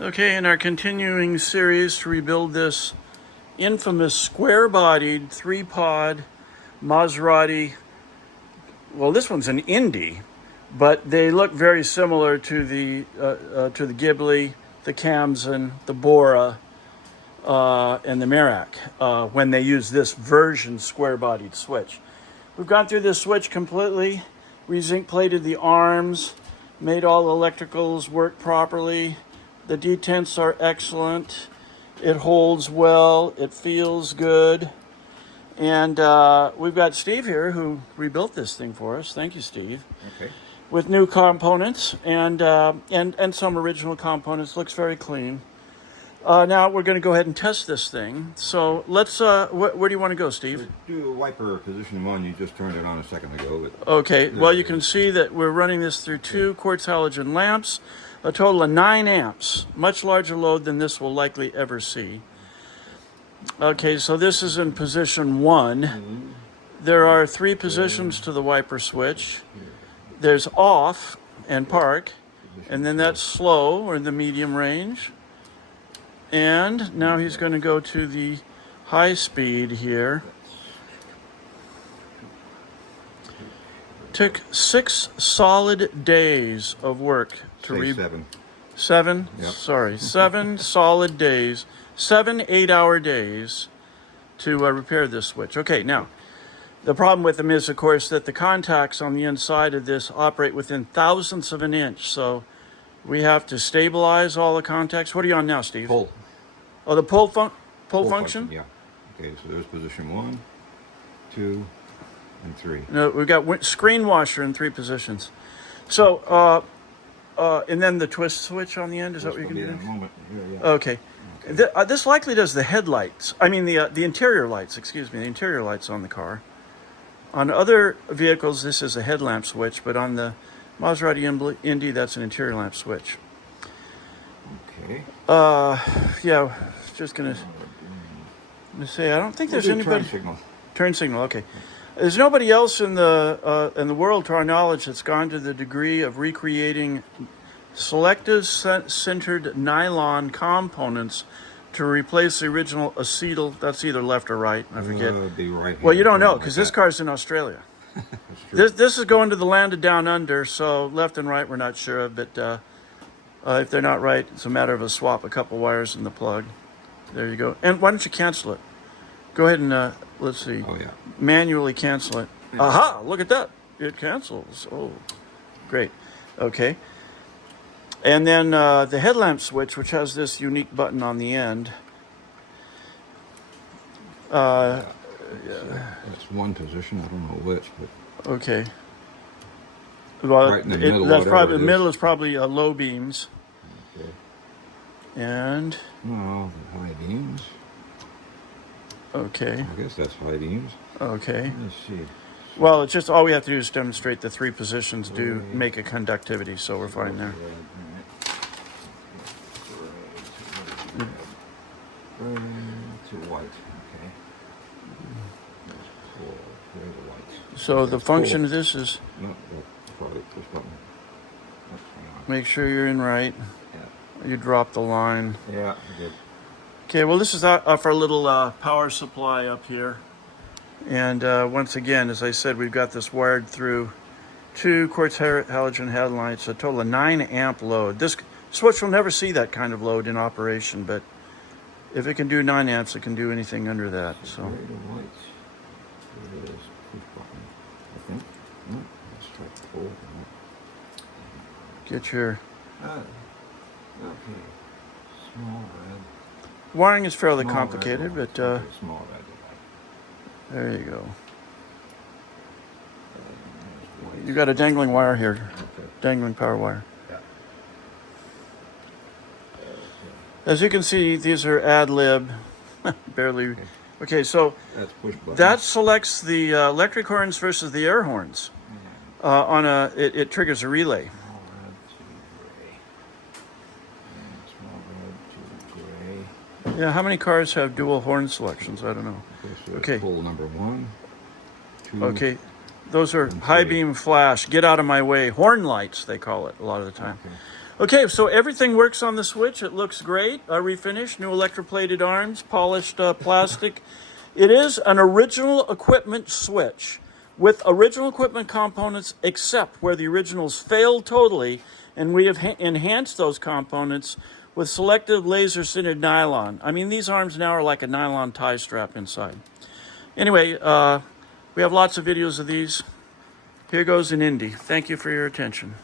Okay, in our continuing series to rebuild this infamous square-bodied, three-pod Maserati, well, this one's an Indy, but they look very similar to the Ghibli, the Kamzen, the Bora, and the Merak when they use this version square-bodied switch. We've gone through this switch completely. We zinc plated the arms, made all electricals work properly. The detents are excellent. It holds well. It feels good. And we've got Steve here who rebuilt this thing for us. Thank you, Steve. Okay. With new components and some original components. Looks very clean. Now we're going to go ahead and test this thing. So let's, where do you want to go, Steve? Do a wiper position 1. You just turned it on a second ago. But okay, well, you can see that we're running this through 2 quartz halogen lamps, a total of 9 amps, much larger load than this will likely ever see. Okay, so this is in position 1. There are 3 positions to the wiper switch. There's off and park, and then that's slow or the medium range. And now he's going to go to the high speed here. Took 6 solid days of work to 7. 7? Yep. Sorry, 7 solid days, 7 8-hour days to repair this switch. Okay, now, the problem with them is, of course, that the contacts on the inside of this operate within thousandths of an inch, so we have to stabilize all the contacts. What are you on now, Steve? Pull. Oh, the pull function? Yeah. Okay, so there's position 1, 2, and 3. No, we've got screen washer in 3 positions. So, and then the twist switch on the end, is that what you're going to do? In a moment. Yeah. Okay. This likely does the headlights. I mean, the interior lights, excuse me, the interior lights on the car. On other vehicles, this is a headlamp switch, but on the Maserati Indy, that's an interior lamp switch. Okay. Yeah, just going to say, I don't think there's anybody... Turn signal. Turn signal, okay. There's nobody else in the world, to our knowledge, that's gone to the degree of recreating selective centered nylon components to replace the original acetyl. That's either left or right, I forget. Be right. Well, you don't know, because this car's in Australia. That's true. This is going to the land of down under, so left and right we're not sure of, but if they're not right, it's a matter of a swap a couple wires in the plug. There you go. And why don't you cancel it? Go ahead and, let's see. Oh, yeah. Manually cancel it. Aha! Look at that. It cancels. Oh, great. Okay. And then the headlamp switch, which has this unique button on the end. That's one position. I don't know which, but Okay. Well, right in the middle. That's probably the middle is probably low beams. Okay. And No, the high beams. okay. I guess that's high beams. Okay. Let's see. Well, it's just all we have to do is demonstrate the 3 positions do make a conductivity, so we're fine there. Red to white. Okay. There's the white. So the function of this is No, that's probably push button. make sure you're in right. Yeah. You drop the line. Yeah, I did. Okay, well, this is off our little power supply up here. And once again, as I said, we've got this wired through 2 quartz halogen headlights, a total of 9 amp load. This switch will never see that kind of load in operation, but if it can do 9 amps, it can do anything under that. So Red and white. There it is. Push button. I think. No, let's try to pull. get your Okay. Small red. wiring is fairly Small complicated, red. but Okay, small red. there you go. You got a dangling wire here, Okay. dangling power wire. Yeah. As you can see, these are ad lib, barely. Okay, so That's push button. that selects the electric horns versus the air horns. It triggers a relay. Small red to gray. And small red to gray. Yeah, how many cars have dual horn selections? I don't know. So Okay. pull number 1, 2. Okay, those are And high 3. beam flash, get out of my way, horn lights, they call it a lot of the time. Okay. Okay, so everything works on the switch. It looks great. Refinished, new electroplated arms, polished plastic. It is an original equipment switch with original equipment components, except where the originals failed totally, and we have enhanced those components with selective laser sintered nylon. I mean, these arms now are like a nylon tie strap inside. Anyway, we have lots of videos of these. Here goes an Indy. Thank you for your attention.